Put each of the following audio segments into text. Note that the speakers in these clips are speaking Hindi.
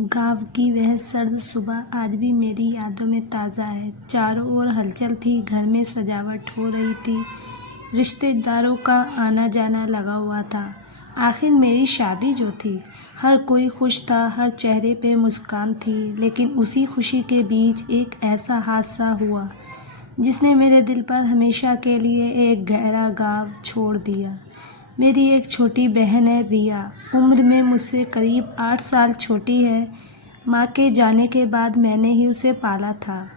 गाँव की वह सर्द सुबह आज भी मेरी यादों में ताज़ा है। चारों ओर हलचल थी, घर में सजावट हो रही थी, रिश्तेदारों का आना जाना लगा हुआ था। आखिर मेरी शादी जो थी, हर कोई खुश था, हर चेहरे पे मुस्कान थी। लेकिन उसी खुशी के बीच एक ऐसा हादसा हुआ जिसने मेरे दिल पर हमेशा के लिए एक गहरा घाव छोड़ दिया। मेरी एक छोटी बहन है रिया, उम्र में मुझसे करीब 8 साल छोटी है। माँ के जाने के बाद मैंने ही उसे पाला था।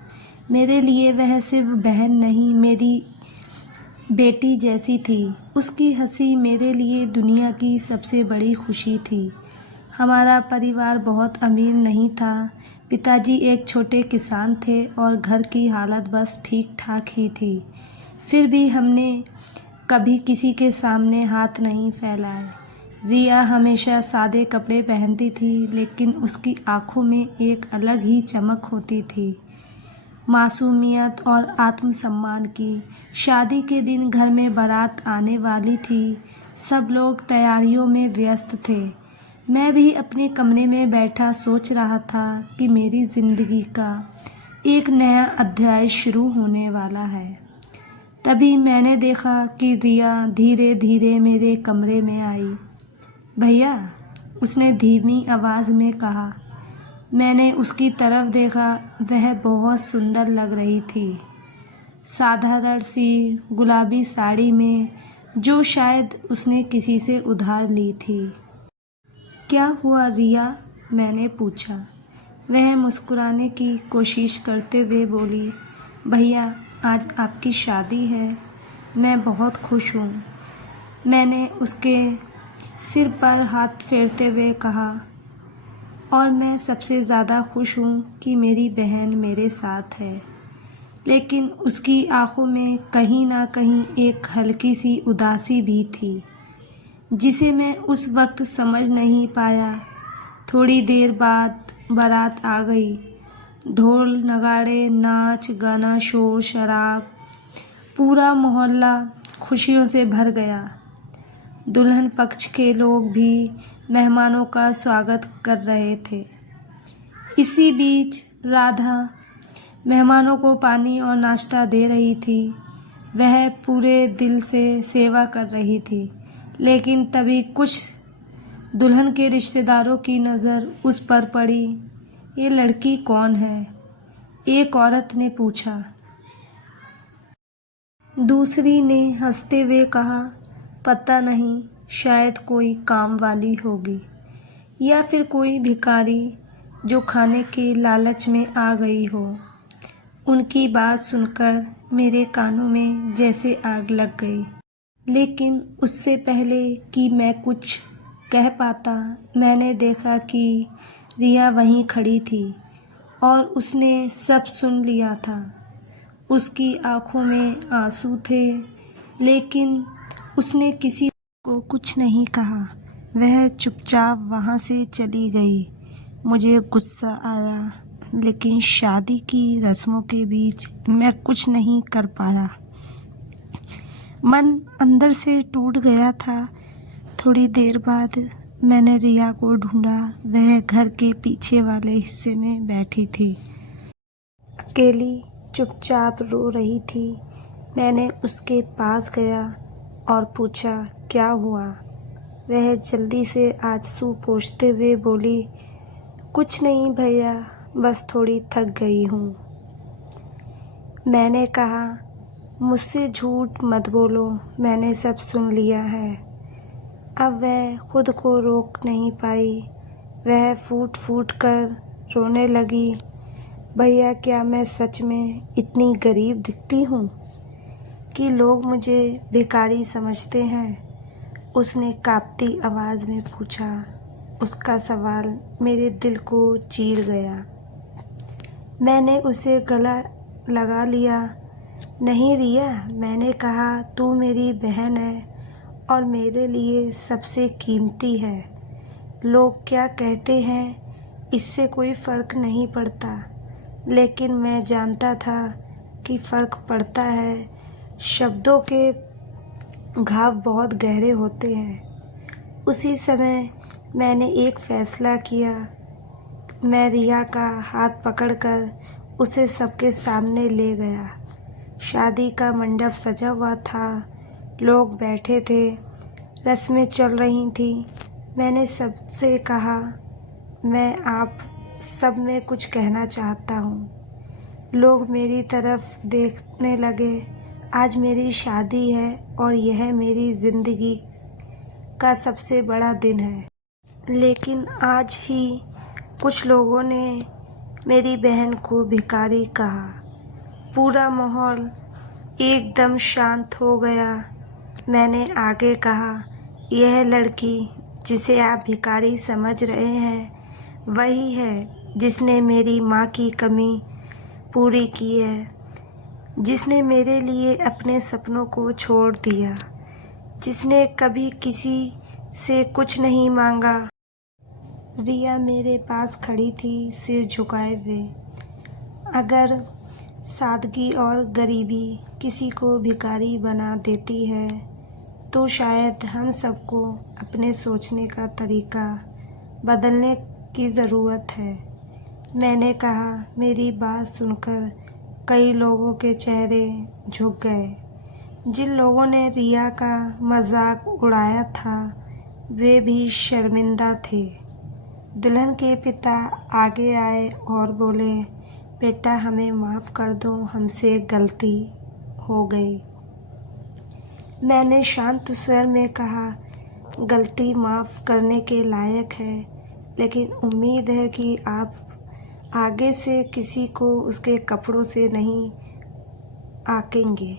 मेरे लिए वह सिर्फ बहन नहीं, मेरी बेटी जैसी थी। उसकी हंसी मेरे लिए दुनिया की सबसे बड़ी खुशी थी। हमारा परिवार बहुत अमीर नहीं था। पिताजी एक छोटे किसान थे और घर की हालत बस ठीक ठाक ही थी। फिर भी हमने कभी किसी के सामने हाथ नहीं फैलाए। रिया हमेशा सादे कपड़े पहनती थी, लेकिन उसकी आंखों में एक अलग ही चमक होती थी, मासूमियत और आत्मसम्मान की। शादी के दिन घर में बारात आने वाली थी। सब लोग तैयारियों में व्यस्त थे। मैं भी अपने कमरे में बैठा सोच रहा था कि मेरी ज़िंदगी का एक नया अध्याय शुरू होने वाला है। तभी मैंने देखा कि रिया धीरे धीरे मेरे कमरे में आई। भैया, उसने धीमी आवाज़ में कहा। मैंने उसकी तरफ देखा। वह बहुत सुंदर लग रही थी, साधारण सी गुलाबी साड़ी में, जो शायद उसने किसी से उधार ली थी। क्या हुआ रिया? मैंने पूछा। वह मुस्कुराने की कोशिश करते हुए बोली, भैया, आज आपकी शादी है, मैं बहुत खुश हूँ। मैंने उसके सिर पर हाथ फेरते हुए कहा, और मैं सबसे ज़्यादा खुश हूँ कि मेरी बहन मेरे साथ है। लेकिन उसकी आंखों में कहीं ना कहीं एक हल्की सी उदासी भी थी, जिसे मैं उस वक्त समझ नहीं पाया। थोड़ी देर बाद बारात आ गई। ढोल नगाड़े, नाच गाना, शोर शराब, पूरा मोहल्ला खुशियों से भर गया। दुल्हन पक्ष के लोग भी मेहमानों का स्वागत कर रहे थे। इसी बीच राधा मेहमानों को पानी और नाश्ता दे रही थी। वह पूरे दिल से सेवा कर रही थी। लेकिन तभी कुछ दुल्हन के रिश्तेदारों की नज़र उस पर पड़ी। ये लड़की कौन है? एक औरत ने पूछा। दूसरी ने हंसते हुए कहा, पता नहीं, शायद कोई काम वाली होगी, या फिर कोई भिखारी जो खाने के लालच में आ गई हो। उनकी बात सुनकर मेरे कानों में जैसे आग लग गई। लेकिन उससे पहले कि मैं कुछ कह पाता, मैंने देखा कि रिया वहीं खड़ी थी और उसने सब सुन लिया था। उसकी आंखों में आंसू थे, लेकिन उसने किसी को कुछ नहीं कहा। वह चुपचाप वहाँ से चली गई। मुझे गुस्सा आया, लेकिन शादी की रस्मों के बीच मैं कुछ नहीं कर पाया। मन अंदर से टूट गया था। थोड़ी देर बाद मैंने रिया को ढूंढा। वह घर के पीछे वाले हिस्से में बैठी थी, अकेली, चुपचाप रो रही थी। मैंने उसके पास गया और पूछा, क्या हुआ? वह जल्दी से आंसू पोंछते हुए बोली, कुछ नहीं भैया, बस थोड़ी थक गई हूँ। मैंने कहा, मुझसे झूठ मत बोलो, मैंने सब सुन लिया है। अब वह खुद को रोक नहीं पाई। वह फूट फूट कर रोने लगी। भैया, क्या मैं सच में इतनी गरीब दिखती हूँ कि लोग मुझे भिखारी समझते हैं? उसने कांपती आवाज़ में पूछा। उसका सवाल मेरे दिल को चीर गया। मैंने उसे गला लगा लिया। नहीं रिया, मैंने कहा, तू मेरी बहन है और मेरे लिए सबसे कीमती है। लोग क्या कहते हैं, इससे कोई फ़र्क नहीं पड़ता। लेकिन मैं जानता था कि फ़र्क पड़ता है। शब्दों के घाव बहुत गहरे होते हैं। उसी समय मैंने एक फ़ैसला किया। मैं रिया का हाथ पकड़कर उसे सबके सामने ले गया। शादी का मंडप सजा हुआ था, लोग बैठे थे, रस्में चल रही थी। मैंने सबसे कहा, मैं आप सब में कुछ कहना चाहता हूँ। लोग मेरी तरफ देखने लगे। आज मेरी शादी है और यह मेरी ज़िंदगी का सबसे बड़ा दिन है। लेकिन आज ही कुछ लोगों ने मेरी बहन को भिखारी कहा। पूरा माहौल एकदम शांत हो गया। मैंने आगे कहा, यह लड़की जिसे आप भिखारी समझ रहे हैं वही है जिसने मेरी माँ की कमी पूरी की है, जिसने मेरे लिए अपने सपनों को छोड़ दिया, जिसने कभी किसी से कुछ नहीं मांगा। रिया मेरे पास खड़ी थी, सिर झुकाए हुए। अगर सादगी और गरीबी किसी को भिखारी बना देती है तो शायद हम सबको अपने सोचने का तरीका बदलने की ज़रूरत है। मैंने कहा। मेरी बात सुनकर कई लोगों के चेहरे झुक गए। जिन लोगों ने रिया का मजाक उड़ाया था वे भी शर्मिंदा थे। दुल्हन के पिता आगे आए और बोले, बेटा हमें माफ़ कर दो, हमसे गलती हो गई। मैंने शांत स्वर में कहा, गलती माफ़ करने के लायक है, लेकिन उम्मीद है कि आप आगे से किसी को उसके कपड़ों से नहीं आकेंगे।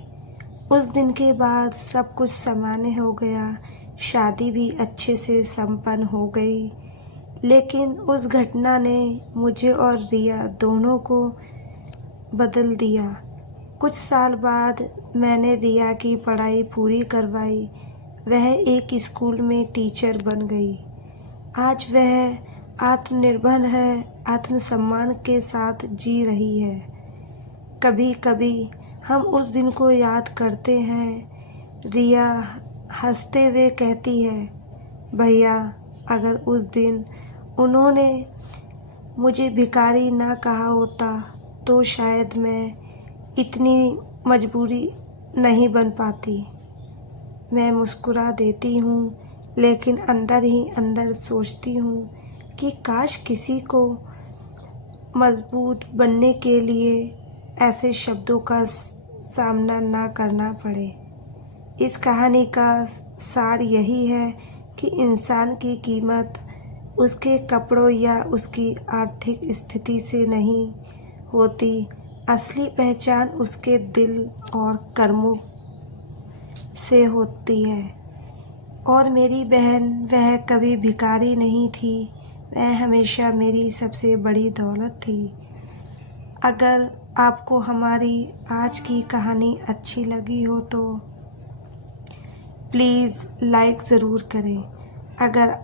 उस दिन के बाद सब कुछ सामान्य हो गया। शादी भी अच्छे से संपन्न हो गई। लेकिन उस घटना ने मुझे और रिया दोनों को बदल दिया। कुछ साल बाद मैंने रिया की पढ़ाई पूरी करवाई। वह एक स्कूल में टीचर बन गई। आज वह आत्मनिर्भर है, आत्मसम्मान के साथ जी रही है। कभी कभी हम उस दिन को याद करते हैं। रिया हंसते हुए कहती है, भैया अगर उस दिन उन्होंने मुझे भिखारी ना कहा होता तो शायद मैं इतनी मजबूरी नहीं बन पाती। मैं मुस्कुरा देती हूँ, लेकिन अंदर ही अंदर सोचती हूँ कि काश किसी को मजबूत बनने के लिए ऐसे शब्दों का सामना ना करना पड़े। इस कहानी का सार यही है कि इंसान की कीमत उसके कपड़ों या उसकी आर्थिक स्थिति से नहीं होती। असली पहचान उसके दिल और कर्मों से होती है। और मेरी बहन वह कभी भिखारी नहीं थी, वह हमेशा मेरी सबसे बड़ी दौलत थी। अगर आपको हमारी आज की कहानी अच्छी लगी हो तो प्लीज़ लाइक ज़रूर करें। अगर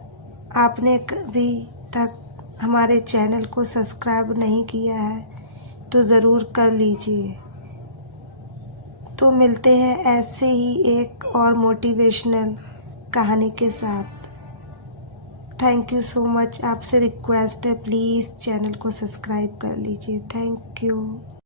आपने कभी तक हमारे चैनल को सब्सक्राइब नहीं किया है तो ज़रूर कर लीजिए। तो मिलते हैं ऐसे ही एक और मोटिवेशनल कहानी के साथ। Thank you so much. आपसे रिक्वेस्ट है, प्लीज़ चैनल को सब्सक्राइब कर लीजिए। Thank you.